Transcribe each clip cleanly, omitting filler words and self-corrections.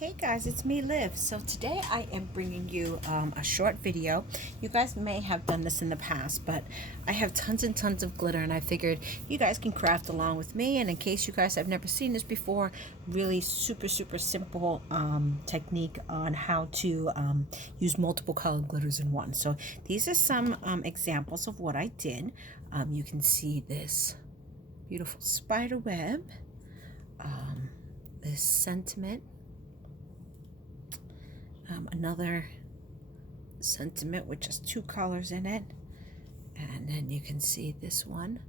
Hey guys, it's me, Liv. So today I am bringing you a short video. You guys may have done this in the past, but I have tons and tons of glitter, and I figured you guys can craft along with me. And in case you guys have never seen this before, really super simple technique on how to use multiple colored glitters in one. So these are some examples of what I did. You can see this beautiful spider web, this sentiment. Another sentiment with just two colors in it, and then you can see this one.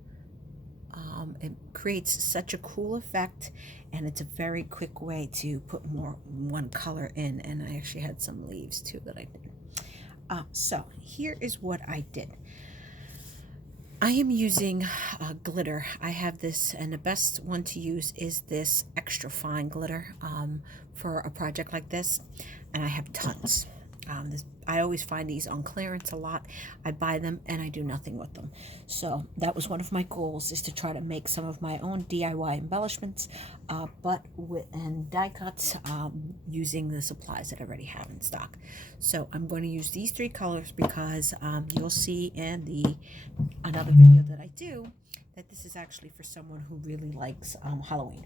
It creates such a cool effect, and it's a very quick way to put one color in. And I actually had some leaves too that I did. So here is what I did. I am using glitter. I have this, and the best one to use is this extra fine glitter for a project like this, and I have tons. I always find these on clearance a lot. I buy them and I do nothing with them. So that was one of my goals, is to try to make some of my own DIY embellishments, and die cuts using the supplies that I already have in stock. So I'm going to use these three colors because you'll see in another video that I do that this is actually for someone who really likes Halloween.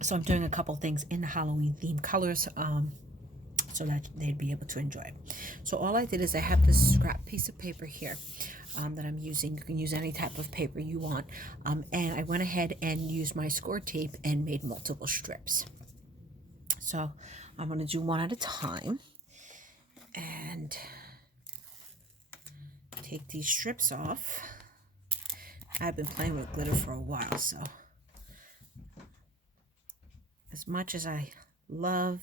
So I'm doing a couple things in the Halloween themed colors so that they'd be able to enjoy it. So all I did is I have this scrap piece of paper here that I'm using. You can use any type of paper you want. And I went ahead and used my score tape and made multiple strips. So I'm going to do one at a time and take these strips off. I've been playing with glitter for a while, so as much as I love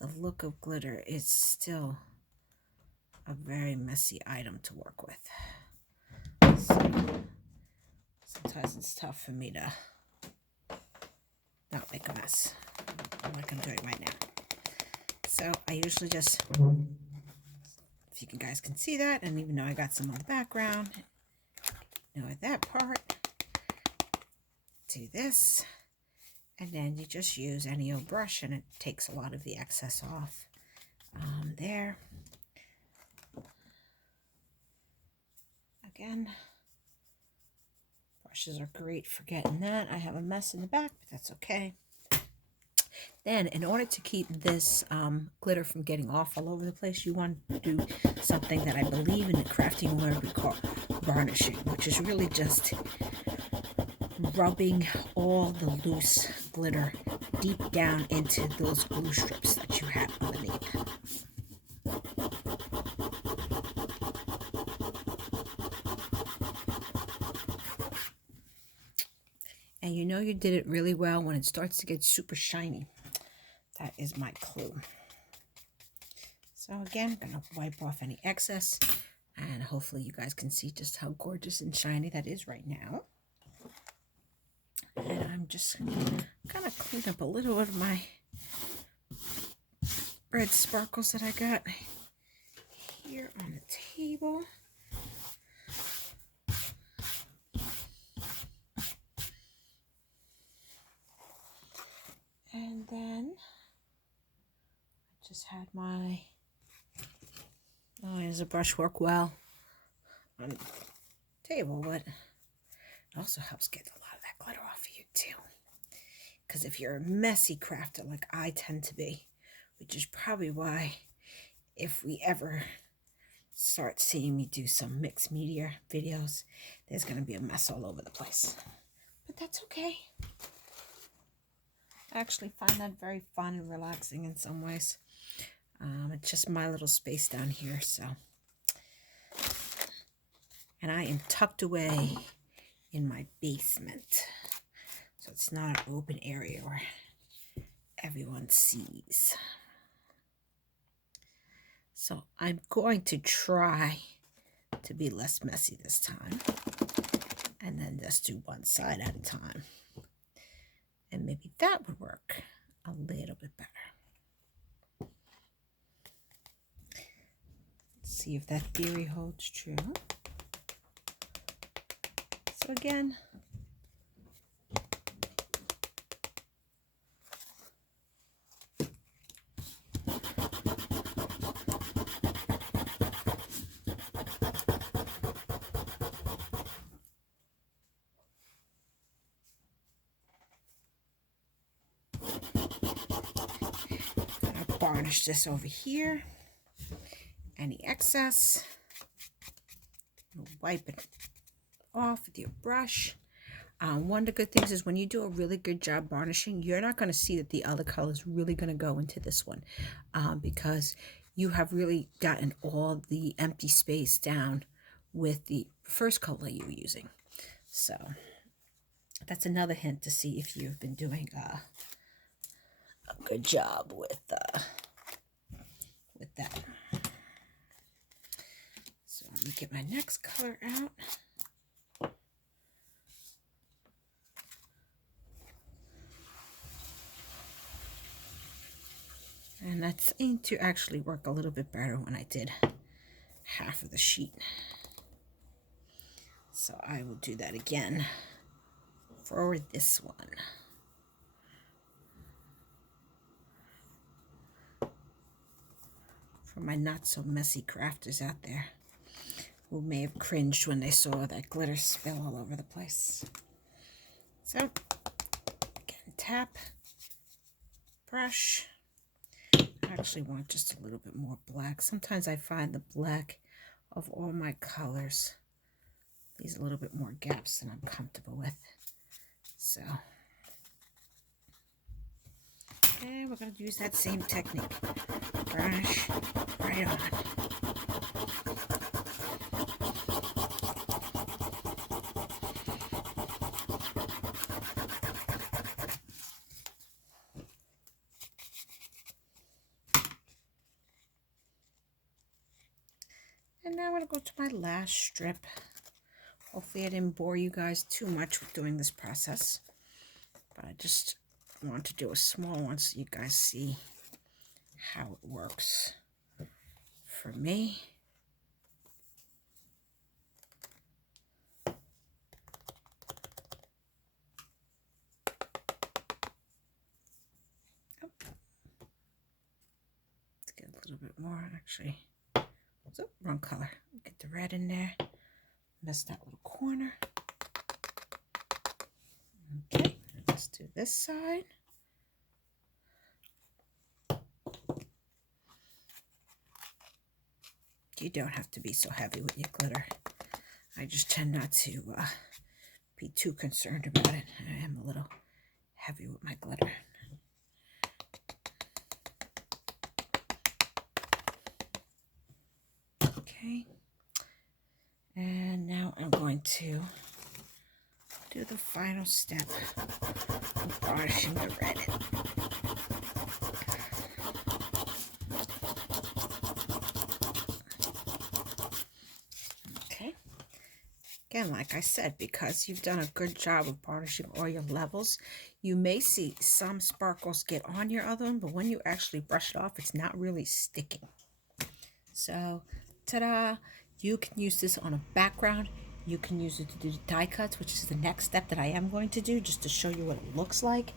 the look of glitter, it's still a very messy item to work with. So sometimes it's tough for me to not make a mess like I'm doing right now. So I usually just, if you guys can see that, and even though I got some on the background, ignore that part, do this. And then you just use any old brush, and it takes a lot of the excess off there. Again, brushes are great for getting that. I have a mess in the back, but that's okay. Then, in order to keep this glitter from getting off all over the place, you want to do something that I believe in the crafting world we call varnishing, which is really just rubbing all the loose glitter deep down into those glue strips that you have underneath. And you know you did it really well when it starts to get super shiny. That is my clue. So again, I'm going to wipe off any excess, and hopefully you guys can see just how gorgeous and shiny that is right now. And I'm just going to clean up a little of my red sparkles that I got here on the table. And then I just had my, does the brush work well on the table, but it also helps get a lot of that glitter off of you too. Because if you're a messy crafter like I tend to be, which is probably why if we ever start seeing me do some mixed media videos, there's going to be a mess all over the place. But that's okay. I actually find that very fun and relaxing in some ways. It's just my little space down here, so. And I am tucked away in my basement, so it's not an open area where everyone sees. So I'm going to try to be less messy this time, and then just do one side at a time. And maybe that would work a little bit better. Let's see if that theory holds true. So again, varnish this over here. Any excess, wipe it off with your brush. One of the good things is when you do a really good job varnishing, you're not going to see that the other color is really going to go into this one because you have really gotten all the empty space down with the first color you were using. So that's another hint to see if you've been doing a good job with that. So let me get my next color out. And that seemed to actually work a little bit better when I did half of the sheet. So I will do that again for this one. For my not so messy crafters out there who may have cringed when they saw that glitter spill all over the place. So again, tap, brush. I actually want just a little bit more black. Sometimes I find the black of all my colors leaves a little bit more gaps than I'm comfortable with. So, and we're going to use that same technique. Brush right on. And now I'm going to go to my last strip. Hopefully I didn't bore you guys too much with doing this process. But I just want to do a small one so you guys see how it works for me. Oh. Let's get a little bit more actually. So, wrong color. Get the red in there. Miss that little corner. Okay, let's do this side. You don't have to be so heavy with your glitter. I just tend not to be too concerned about it. I am a little heavy with my glitter. Okay, and now I'm going to do the final step of varnishing the red. Okay, again, like I said, because you've done a good job of varnishing all your levels, you may see some sparkles get on your other one, but when you actually brush it off, it's not really sticking. So ta-da! You can use this on a background. You can use it to do die cuts, which is the next step that I am going to do, just to show you what it looks like.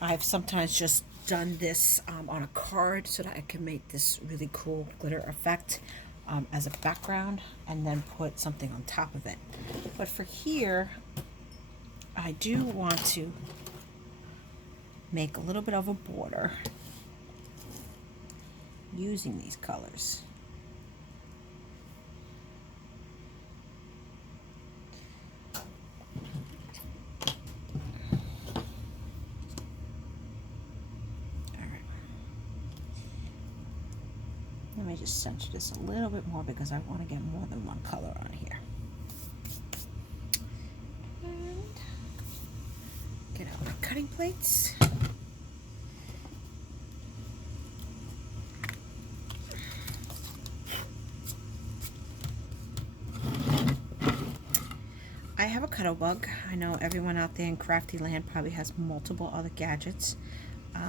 I've sometimes just done this on a card so that I can make this really cool glitter effect as a background and then put something on top of it. But for here, I do want to make a little bit of a border using these colors. Alright. Let me just center this a little bit more because I want to get more than one color on here. And get out my cutting plates. I have a Cuttlebug. I know everyone out there in Crafty Land probably has multiple other gadgets,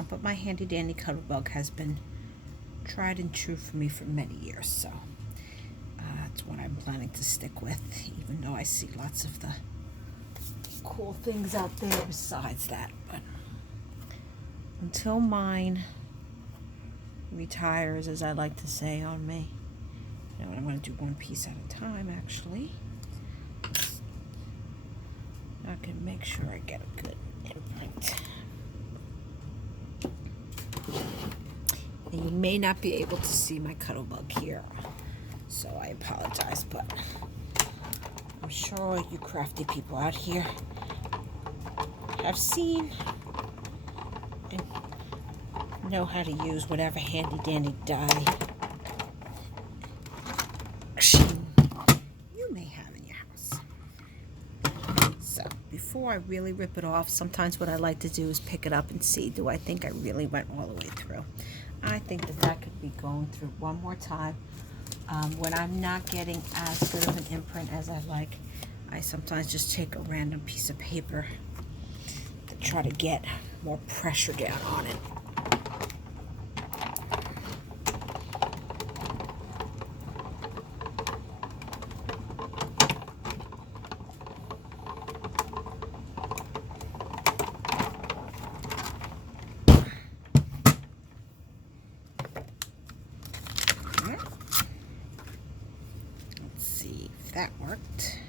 but my handy dandy Cuttlebug has been tried and true for me for many years, so that's what I'm planning to stick with, even though I see lots of the cool things out there besides that. But until mine retires, as I like to say, on me, you know what, I'm going to do one piece at a time actually. I can make sure I get a good imprint. You may not be able to see my Cuttlebug here, so I apologize, but I'm sure you crafty people out here have seen and know how to use whatever handy dandy die machine you may have in your house. So before I really rip it off, sometimes what I like to do is pick it up and see, do I think I really went all the way through? I think that could be going through one more time. When I'm not getting as good of an imprint as I like, I sometimes just take a random piece of paper to try to get more pressure down on it. Let's see if that worked.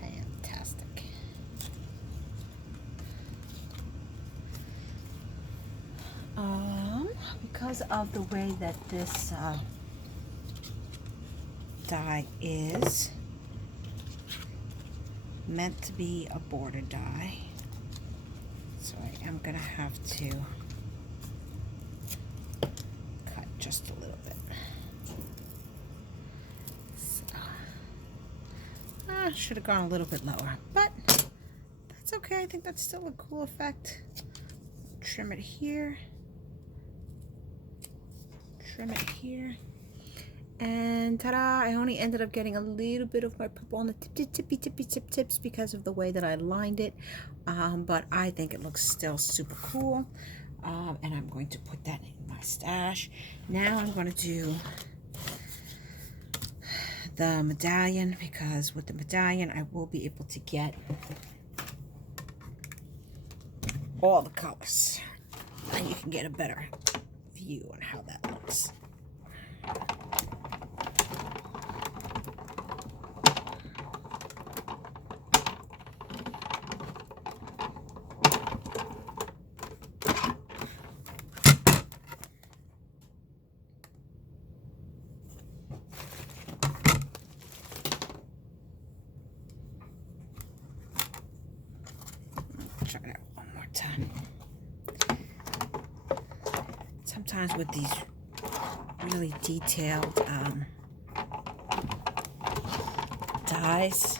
Fantastic. Because of the way that this die is meant to be a border die, so I am gonna have to cut just a little bit. So, should have gone a little bit lower, but that's okay. I think that's still a cool effect. Trim it here, trim it here, and ta-da! I only ended up getting a little bit of my purple on the tippy tips because of the way that I lined it, but I think it looks still super cool, and I'm going to put that in my stash. Now I'm going to do the medallion, because with the medallion I will be able to get all the colors, and you can get a better view on how that looks. Try that one more time. Sometimes with these really detailed dies,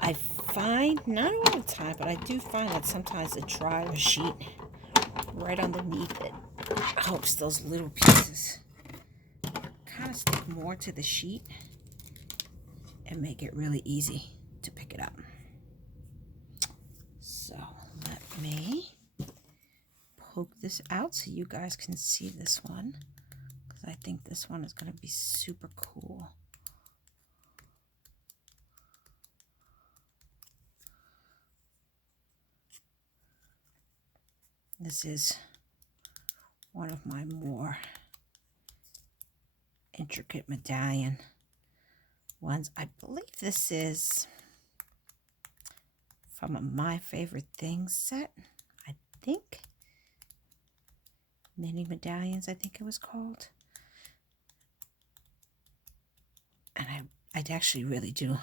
I find, not all the time, but I do find that sometimes the drier sheet right underneath it helps those little pieces kind of stick more to the sheet and make it really easy to pick it up. So let me poke this out so you guys can see this one, because I think this one is going to be super cool. This is one of my more intricate medallion ones. I believe this is from a My Favorite Things set, I think. Mini Medallions, I think it was called. And I actually really do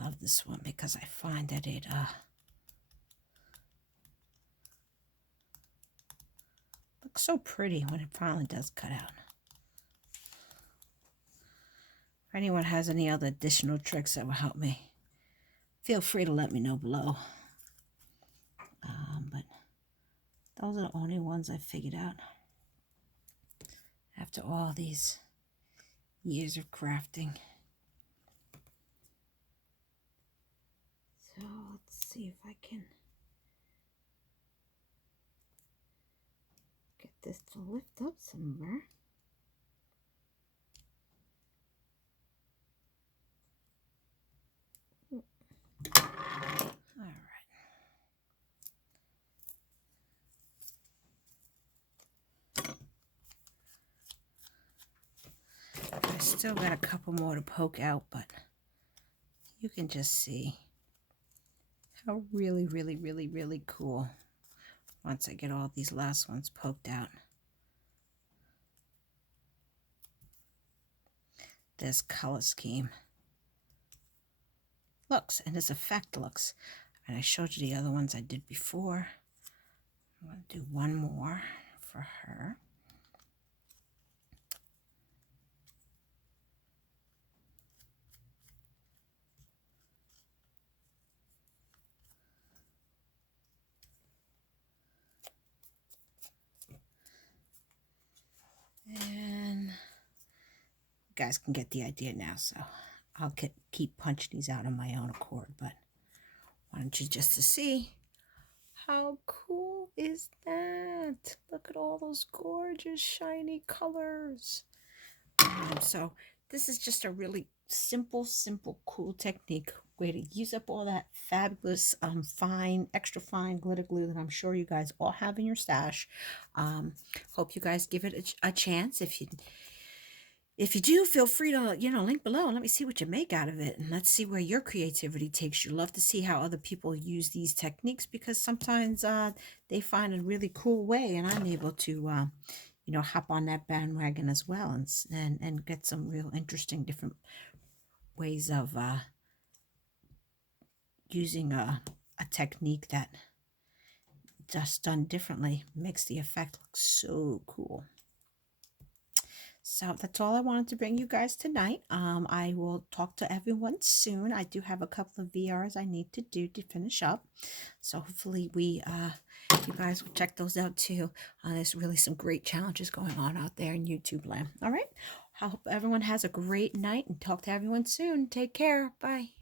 love this one, because I find that it looks so pretty when it finally does cut out. If anyone has any other additional tricks that will help me, feel free to let me know below. But those are the only ones I figured out after all these years of crafting. So let's see if I can get this to lift up somewhere. All right. Still got a couple more to poke out, but you can just see how really, really, really, really cool once I get all these last ones poked out. This color scheme looks, and this effect looks. And I showed you the other ones I did before. I'm going to do one more for her. And you guys can get the idea now, so I'll keep punching these out on my own accord, but why don't you just to see how cool is that? Look at all those gorgeous shiny colors. So this is just a really simple, cool technique way to use up all that fabulous fine, extra fine glitter glue that I'm sure you guys all have in your stash. Hope you guys give it a chance. If you do, feel free to, link below and let me see what you make out of it. And let's see where your creativity takes you. Love to see how other people use these techniques, because sometimes they find a really cool way, and I'm able to, hop on that bandwagon as well and get some real interesting different ways of using a technique that just done differently makes the effect look so cool. So that's all I wanted to bring you guys tonight. I will talk to everyone soon. I do have a couple of VRs I need to do to finish up. So hopefully you guys will check those out too. There's really some great challenges going on out there in YouTube land. All right. I hope everyone has a great night and talk to everyone soon. Take care. Bye.